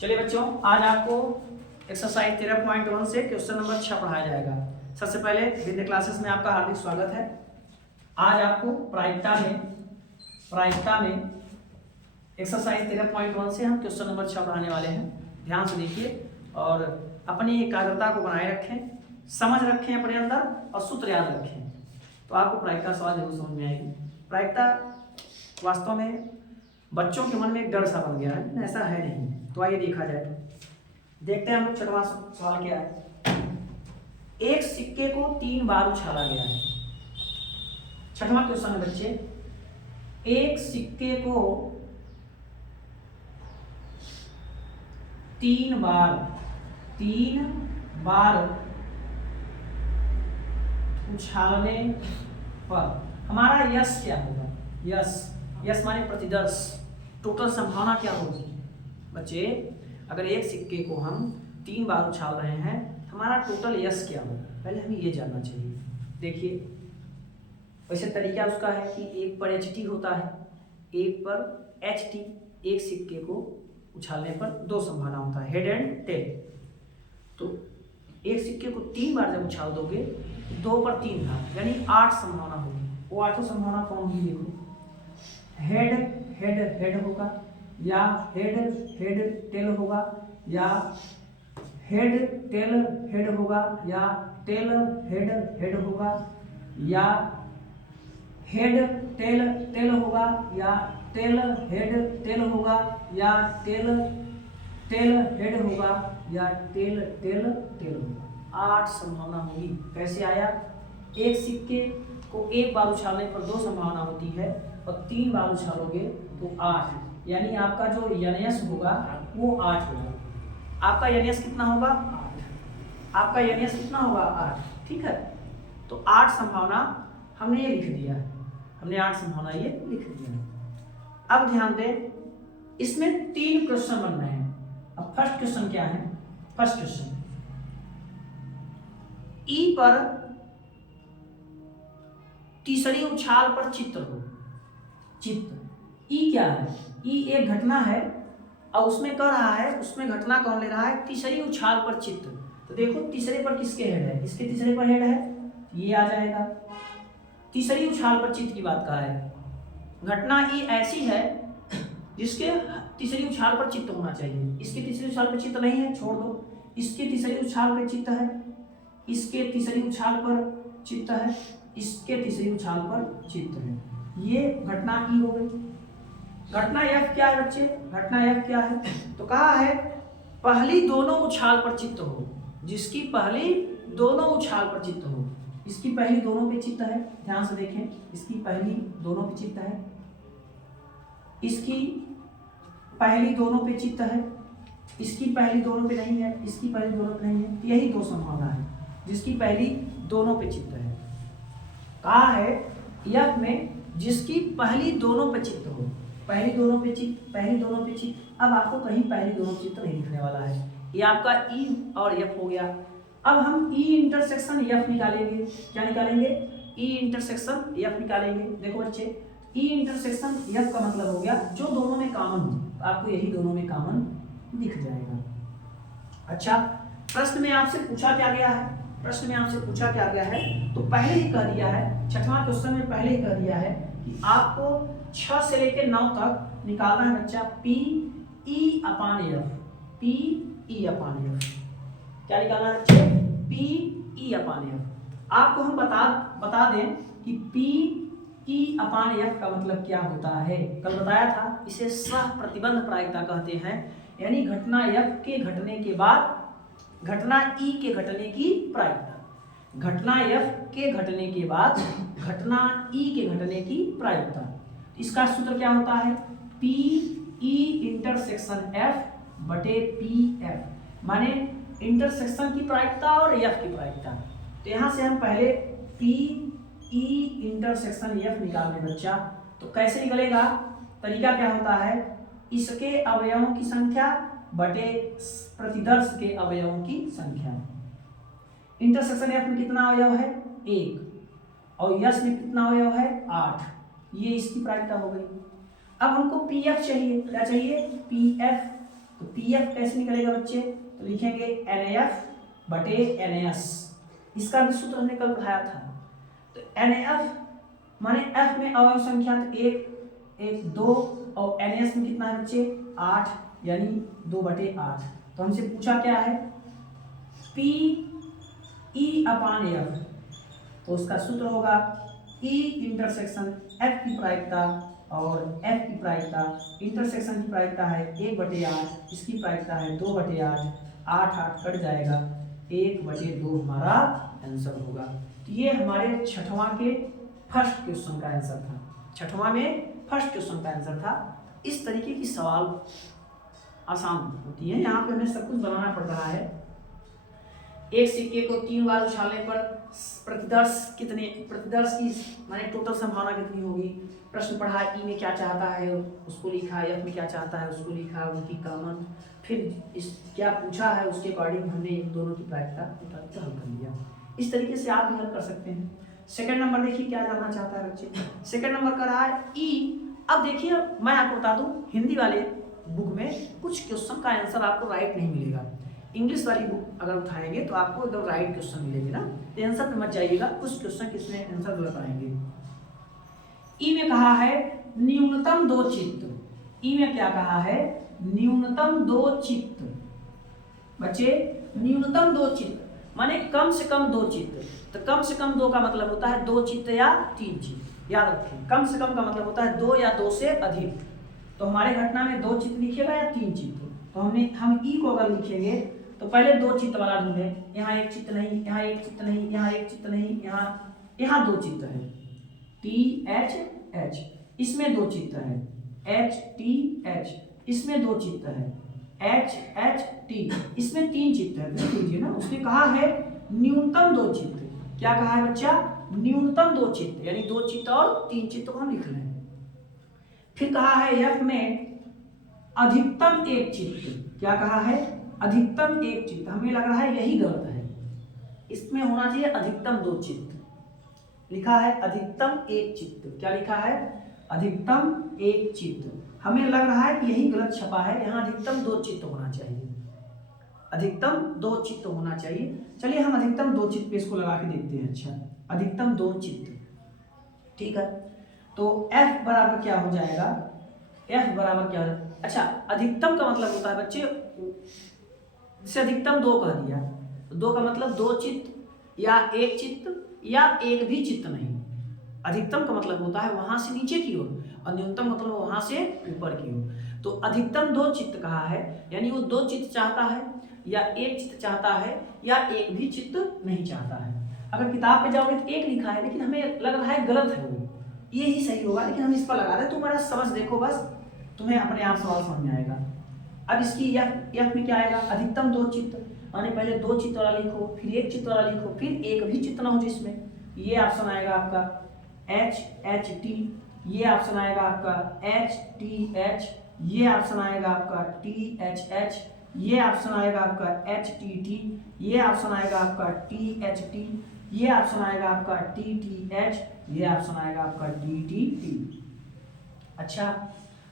चलिए बच्चों, आज आपको एक्सरसाइज 13.1 से क्वेश्चन नंबर 6 पढ़ाया जाएगा। सबसे पहले विद्या क्लासेस में आपका हार्दिक स्वागत है। आज आपको प्रायिकता में एक्सरसाइज 13.1 से हम क्वेश्चन नंबर 6 पढ़ाने वाले हैं। ध्यान से देखिए और अपनी एकाग्रता को बनाए रखें, समझ रखें अपने अंदर और सूत्र याद रखें, तो आपको प्रायिकता सवाल जरूर समझ में आएगी। प्रायिकता वास्तव में बच्चों के मन में एक डर सा बन गया है, ऐसा है नहीं। तो आइए देखा जाए, देखते हैं हम लोग। छठवां सवाल क्या है। एक सिक्के को 3 बार उछाला गया है। छठवां क्वेश्चन है बच्चे, एक सिक्के को 3 बार उछालने पर हमारा यश क्या होगा। यश माने प्रतिदर्श, टोटल संभावना क्या होगी। बच्चे, अगर एक सिक्के को हम 3 बार उछाल रहे हैं, हमारा टोटल यश क्या होगा, पहले हमें ये जानना चाहिए। देखिए, वैसे तरीका उसका है कि एक पर HT होता है, एक पर HT। एक सिक्के को उछालने पर 2 संभावना होता है, हेड एंड टेल। तो एक सिक्के को 3 बार जब उछाल दोगे, 2 पर 3 था, यानी 8 संभावना होगी। वो 8 संभावना कौन होगी, देखो। हेड होगा, या हेड टेल होगा, या हेड टेल होगा, या टेल हेड होगा, या हेड टेल होगा, या टेल हेड टेल होगा, या टेल हेड होगा, या टेल होगा। 8 संभावना होगी। कैसे आया? एक सिक्के को 1 बार उछालने पर 2 संभावना होती है और 3 बार उछालोगे तो 8, यानी आपका जो यनयस होगा वो 8 होगा। आपका यनयस कितना होगा? 8। आपका यनयस कितना होगा? 8। ठीक है, तो 8 संभावना हमने ये लिख दिया है। हमने 8 संभावना ये लिख दिया है। अब ध्यान दें, इसमें 3 क्वेश्चन बन रहे हैं। अब फर्स्ट क्वेश्चन क्या है? फर्स्ट क्वेश्चन, ई पर तीसरी उछाल पर चित्र हो। ई क्या है? ई एक घटना है और उसमें कह रहा है, उसमें घटना कौन ले रहा है? तीसरी उछाल पर चित्र। तो देखो, तीसरे पर किसके हेड है? इसके तीसरे पर हेड है, ये आ जाएगा। तीसरी उछाल पर चित्र की बात कहा है। घटना ई ऐसी है जिसके तीसरी उछाल पर चित्त होना चाहिए। इसके तीसरी उछाल पर चित्त नहीं है, छोड़ दो। इसके तीसरी उछाल पर चित्त है, इसके तीसरी उछाल पर चित्त है, इसके तीसरी उछाल पर चित्त है। ये घटना ई हो गई। घटना F क्या है बच्चे? घटना F क्या है? तो कहा है पहली दोनों उछाल पर चित्त हो। जिसकी पहली दोनों उछाल पर चित्त हो। इसकी पहली दोनों पे चित्त है, ध्यान से देखें। इसकी पहली दोनों पे चित्त है, इसकी पहली दोनों पे चित्त है, इसकी पहली दोनों पे नहीं है, इसकी पहली दोनों पे नहीं है। यही 2 संभावना है, जिसकी पहली दोनों पे चित्त है। कहा है F में जिसकी पहली दोनों पे चित्त हो। पहली दोनों पे चित्त। अब आपको कहीं पहली दोनों चित्त नहीं लिखने वाला है। ये आपका E और F हो गया। अब हम E इंटरसेक्शन F निकालेंगे। क्या निकालेंगे? E इंटरसेक्शन F निकालेंगे। देखो बच्चे, E इंटरसेक्शन F का मतलब हो गया जो दोनों में कॉमन हो। आपको यही दोनों में कॉमन दिख जाएगा। अच्छा, प्रश्न में आपसे पूछा क्या गया है? तो पहले ही कह दिया है, छठवां क्वेश्चन में पहले ही कह दिया है कि आपको 6 से लेकर 9 तक निकालना है बच्चा। PE/F। क्या निकालना है बच्चे? PE/F। आपको हम बता दें कि PE/F का मतलब क्या होता है। कल बताया था, इसे सह प्रतिबंध प्रायिकता कहते हैं। यानी घटना F के घटने के बाद घटना E के घटने की प्रायिकता। घटना F के घटने के बाद घटना E के घटने की प्रायिकता। इसका सूत्र क्या होता है? PE इंटरसेक्शन F बटे PF, माने इंटरसेक्शन की प्रायिकता और F की प्रायिकता। तो यहां से हम पहले PE इंटरसेक्शन F निकाल लें बच्चा। तो कैसे निकलेगा? तरीका क्या होता है? इसके अवयवों की संख्या बटे प्रतिदर्श के अवयवों की संख्या। इंटरसेक्शन F में कितना अवयव है? 1। और यश में कितना अवयव है? 8। ये इसकी प्रायिकता हो गई। अब हमको PF चाहिए। क्या चाहिए? PF। तो पीएफ कैसे निकलेगा बच्चे, तो लिखेंगे एनएफ बटे एनएस, इसका भी सूत्र हमने कल पढ़ाया था। तो एनएफ माने एफ में अवयव संख्या 1 1 2 और एनएस में कितना है बच्चे 8 यानी 2/8। तो हमसे पूछा क्या है पी ई अपान एफ, तो उसका सूत्र होगा ई इंटरसेक्शन एफ की प्रायिकता और एफ की प्रायिकता, इंटरसेक्शन की प्रायिकता है 1/8, इसकी प्रायिकता है 2/8, 8 कट जाएगा 1/2 हमारा आंसर होगा। तो ये हमारे छठवां के फर्स्ट क्वेश्चन का आंसर था, छठवां में फर्स्ट क्वेश्चन का आंसर था। इस तरीके की सवाल आसान होती है, यहाँ पे हमें सब कुछ बनाना पड़ रहा है। एक सिक्के को 3 बार उछालने पर प्रतिदर्श की माने टोटल संभावना कितनी होगी। प्रश्न पढ़ा ई में क्या चाहता है उसको लिखा, एफ में क्या चाहता है उसको लिखा, उनकी कॉमन, फिर इस क्या पूछा है उसके अकॉर्डिंग हमने इन दोनों की प्रायिकता हल कर लिया। इस तरीके से आप हल कर सकते हैं। सेकंड नंबर देखिए क्या जानना चाहता है बच्चे, सेकंड नंबर का रहा है ई। अब देखिए मैं आपको बता दूं हिंदी वाले बुक में कुछ क्वेश्चन का आंसर आपको राइट नहीं मिलेगा, इंग्लिश वाली बुक अगर उठाएंगे तो आपको एकदम राइट क्वेश्चन मिलेंगे ना, तो आंसर पे मत जाइएगा, कुछ क्वेश्चन किसमें आंसर गलत आएंगे। ई में कहा है न्यूनतम 2 चित्त, ई में क्या कहा है न्यूनतम 2 चित्त, बच्चे न्यूनतम 2 चित्त माने कम से कम 2 चित्त, तो कम से कम 2 का मतलब होता है 2 चित्त या 3 चित्त, याद रखें कम से कम का मतलब होता है 2 या 2 से अधिक। तो हमारे घटना में 2 चित्त लिखेगा या 3 चित्त, तो हम ई को अगर लिखेंगे तो पहले 2 चित्त वाला ढूंढे, यहाँ 1 चित्त नहीं, यहाँ 1 चित्त नहीं, यहाँ 1 चित्त नहीं, यहाँ 2 चित्त है टी एच एच, इसमें 2 चित्त है एच टी एच, इसमें 2 चित्त है एच एच टी, इसमें 3 चित्त है। देख लीजिए ना, उसने कहा है न्यूनतम 2 चित्त, क्या कहा है बच्चा न्यूनतम 2 चित्त, यानी 2 चित्त और 3 चित्त को हम लिख रहे हैं। फिर कहा है एफ में अधिकतम 1 चित्त, क्या कहा है अधिकतम 1 चित्त, हमें लग रहा है यही गलत है, इसमें होना चाहिए अधिकतम 2 चित्त, लिखा है अधिकतम 1 चित्त, क्या लिखा है अधिकतम 1 चित्त, हमें लग रहा है कि यही गलत छपा है, यहाँ अधिकतम 2 चित्त होना चाहिए, अधिकतम 2 चित्त होना चाहिए। चलिए हम अधिकतम 2 चित्त पे इसको लगा के देखते हैं। अच्छा अधिकतम 2 चित्त, ठीक है, तो F बराबर क्या हो जाएगा, F बराबर क्या है, अच्छा अधिकतम का मतलब होता है बच्चे, जैसे अधिकतम 2 कह दिया तो 2 का मतलब 2 चित्त या 1 चित्त या 1 भी चित्त नहीं, अधिकतम का मतलब होता है वहां से नीचे की ओर और न्यूनतम मतलब वहां से ऊपर की ओर। तो अधिकतम 2 चित्त कहा है, यानी वो 2 चित्त चाहता है या 1 चित्त चाहता है या 1 भी चित्त नहीं चाहता है। अगर किताब पे जाओगे तो 1 लिखा है, लेकिन हमें लग रहा है गलत है, वो ये ही सही होगा, लेकिन हम इस पर लगा रहे हैं। तुम मेरा समझ देखो बस, तुम्हें अपने आप सवाल समझ में आएगा। अब इसकी एफ में क्या आएगा अधिकतम 2 चित्त, माने पहले 2 चित्त वाला लिखो, फिर 1 चित्त वाला लिखो, फिर 1 भी चित्त ना हो जिसमें, ये ऑप्शन आएगा आपका एच एच टी, ये ऑप्शन आएगा आपका एच टी एच, ये ऑप्शन आएगा आपका टी एच एच, ये ऑप्शन आएगा आपका एच टी टी, ये ऑप्शन आएगा आपका टी एच टी, ये ऑप्शन आएगा आपका टी टी एच, ये ऑप्शन आएगा आपका डी टी टी। अच्छा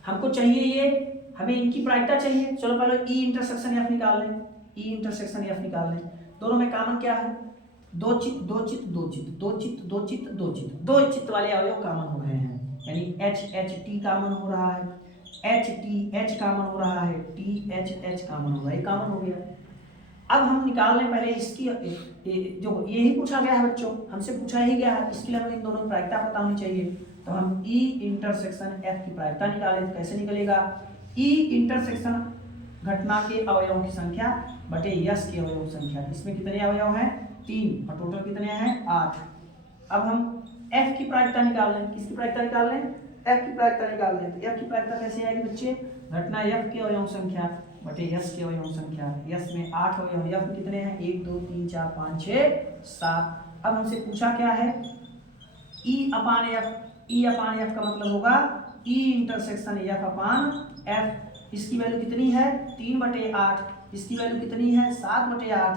हमको चाहिए ये, हमें इनकी प्रायिकता चाहिए, चलो पहले ई इंटरसेक्शन एफ निकाल लें, ई इंटरसेक्शन एफ निकाल लें। दोनों में कॉमन क्या है 2 चित्त 2 चित्त 2 चित्त 2 चित्त 2 चित्त 2 चित्त, 2 चित्त वाले अवयव कॉमन हो रहे हैं, यानी एच एच टी कॉमन हो रहा है, एच टी एच कॉमन हो रहा है, टी एच एच कॉमन हो रहा है, ये कॉमन हो गया। अब हम निकाल लें पहले इसकी, जो यही पूछा गया है बच्चों, हमसे पूछा ही गया है, इसके लिए हमें इन दोनों की प्रायिकता पता होनी चाहिए। तो हम ई इंटरसेक्शन एफ की प्रायिकता निकालें तो कैसे निकलेगा, ई इंटरसेक्शन घटना के अवयवों की संख्या बटे यश के अवयवों की संख्या, इसमें कितने अवयव हैं 3 और टोटल कितने हैं 8। अब हम एफ की प्रायिकता निकाल लें, किसकी प्रायिकता निकाल लें एफ की प्रायिकता निकाल लें। तो एफ की प्रायिकता कैसे आएगी बच्चे, घटना एफ के अवयवों की संख्या बटे यश के अवयवों की संख्या, यश में 8 अवयव, यश में कितने हैं 1 2 3 4 5 6 7। अब हमसे पूछा क्या है ई अपान एफ, ई अपान एफ का मतलब होगा E intersection F upon F, इसकी वैल्यू कितनी है 3/8, इसकी वैल्यू कितनी है 7/8,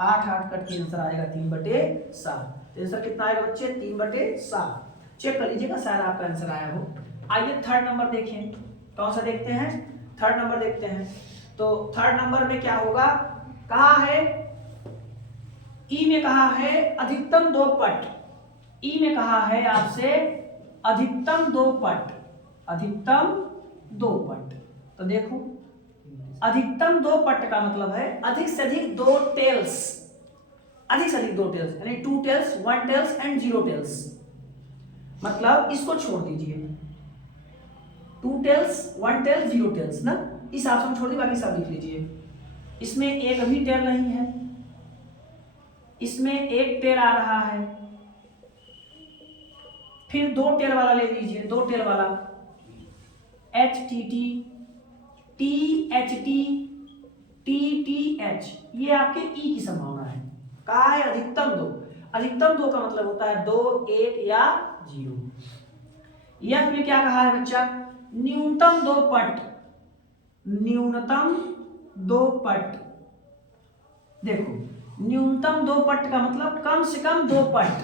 8 कट के आंसर आएगा 3/7। आंसर कितना आएगा बच्चे 3/7। चेक कर लीजिएगा शायद आपका आंसर आया हो। आइए थर्ड नंबर देखें, कौन सा देखते हैं थर्ड नंबर देखते हैं। तो थर्ड नंबर में क्या होगा, कहा है ई में कहा है अधिकतम 2 पट, ई में कहा है आपसे अधिकतम 2 पट, अधिकतम 2 पट। तो देखो अधिकतम 2 पट का मतलब है अधिक से अधिक 2 टेल्स, अधिक से अधिक 2 टेल्स, यानी 2 टेल्स 1 टेल्स एंड 0 टेल्स। मतलब इसको छोड़ दीजिए, 2 टेल्स 1 टेल 0 टेल्स ना, इस ऑप्शन छोड़ दी, बाकी सब लिख लीजिए। इसमें एक भी टेल नहीं है, इसमें एक टेल आ रहा है, फिर 2 टेल वाला ले लीजिए, 2 टेल वाला H T T, T H T, T T H, ये आपके ई की संभावना है। कहा है अधिकतम 2, अधिकतम 2 का मतलब होता है 2, 1 या 0। यह में क्या कहा है बच्चा, न्यूनतम 2 पट, न्यूनतम 2 पट। देखो न्यूनतम 2 पट का मतलब कम से कम 2 पट,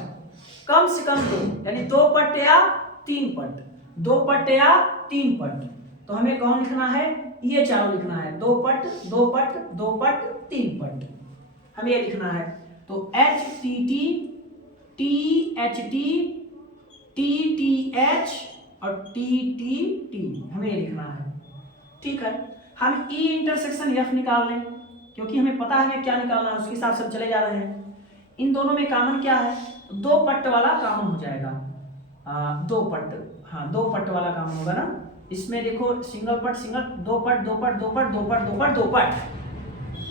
कम से कम 2, यानी 2 पट या 3 पट, 2 पट या 3 पट। तो हमें कौन लिखना है, ये चारों लिखना है, 2 पट 2 पट 2 पट 3 पट, हमें ये लिखना है। तो H T T, T H T, T T H और टी टी टी, हमें ये लिखना है। ठीक है, हम ई इंटरसेक्शन एफ निकाल लें, क्योंकि हमें पता है हमें क्या निकालना है, उसके हिसाब से हम चले जा रहे हैं। इन दोनों में कॉमन क्या है, 2 पट वाला कॉमन हो जाएगा, 2 पट, हाँ 2 पट वाला कॉमन होगा ना। इसमें देखो सिंगल पट सिंगल, 2 पट 2 पट 2 पट 2 पट 2 पट 2 पट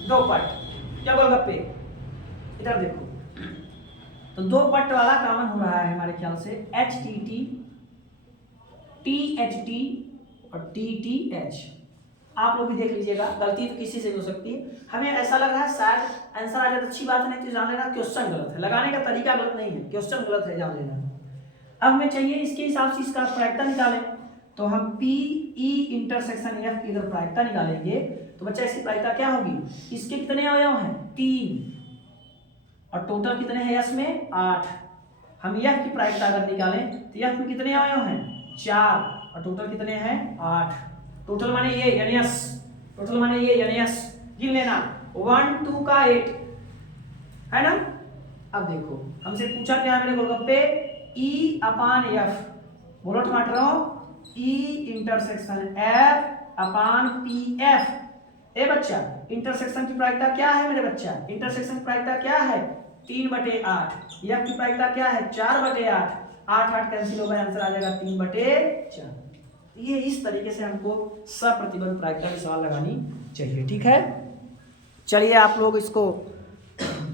2 पट, क्या गोलगप्पे, इधर देखो। तो 2 पट वाला कॉमन हो रहा है हमारे ख्याल से H T T, T H T और टी टी एच। आप लोग भी देख लीजिएगा, गलती तो किसी से भी हो सकती है। हमें ऐसा लग रहा है शायद आंसर आ जाए तो अच्छी बात, नहीं तो जान लेना क्वेश्चन गलत है, लगाने का तरीका गलत नहीं है, क्वेश्चन गलत है, जान लेना। अब हमें चाहिए इसके हिसाब से इसका प्रायिकता निकालें, तो हम पी ई इंटरसेक्शन एफ की इधर प्रायिकता निकालेंगे। तो बच्चा इसकी प्रायिकता क्या होगी, इसके कितने अवयव हैं 3 और टोटल कितने हैं इसमें 8। हम एफ की प्रायिकता अगर निकालें तो एफ में कितने अवयव हैं 4 और टोटल कितने हैं 8। टोटल माने ये यानी एस, टोटल माने ये यानी एस, गिन लेना 1 2 का 8 है ना। अब देखो हमसे पूछा क्या है मेरे गोलगप्पे, ई अपान एफ, बोलो टमाटरों, ई इंटरसेक्शन एफ अपान पी एफ। ए बच्चा इंटरसेक्शन की प्रायिकता क्या है मेरे बच्चा, इंटरसेक्शन की प्रायिकता क्या है 3/8, एफ की प्रायिकता क्या है 4/8, 8 8 कैंसिल होगा, आंसर आ जाएगा 3/4। ये इस तरीके से हमको सप्रतिबंध प्रायिकता की सवाल लगानी चाहिए। ठीक है, चलिए आप लोग इसको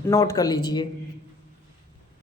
नोट कर लीजिए।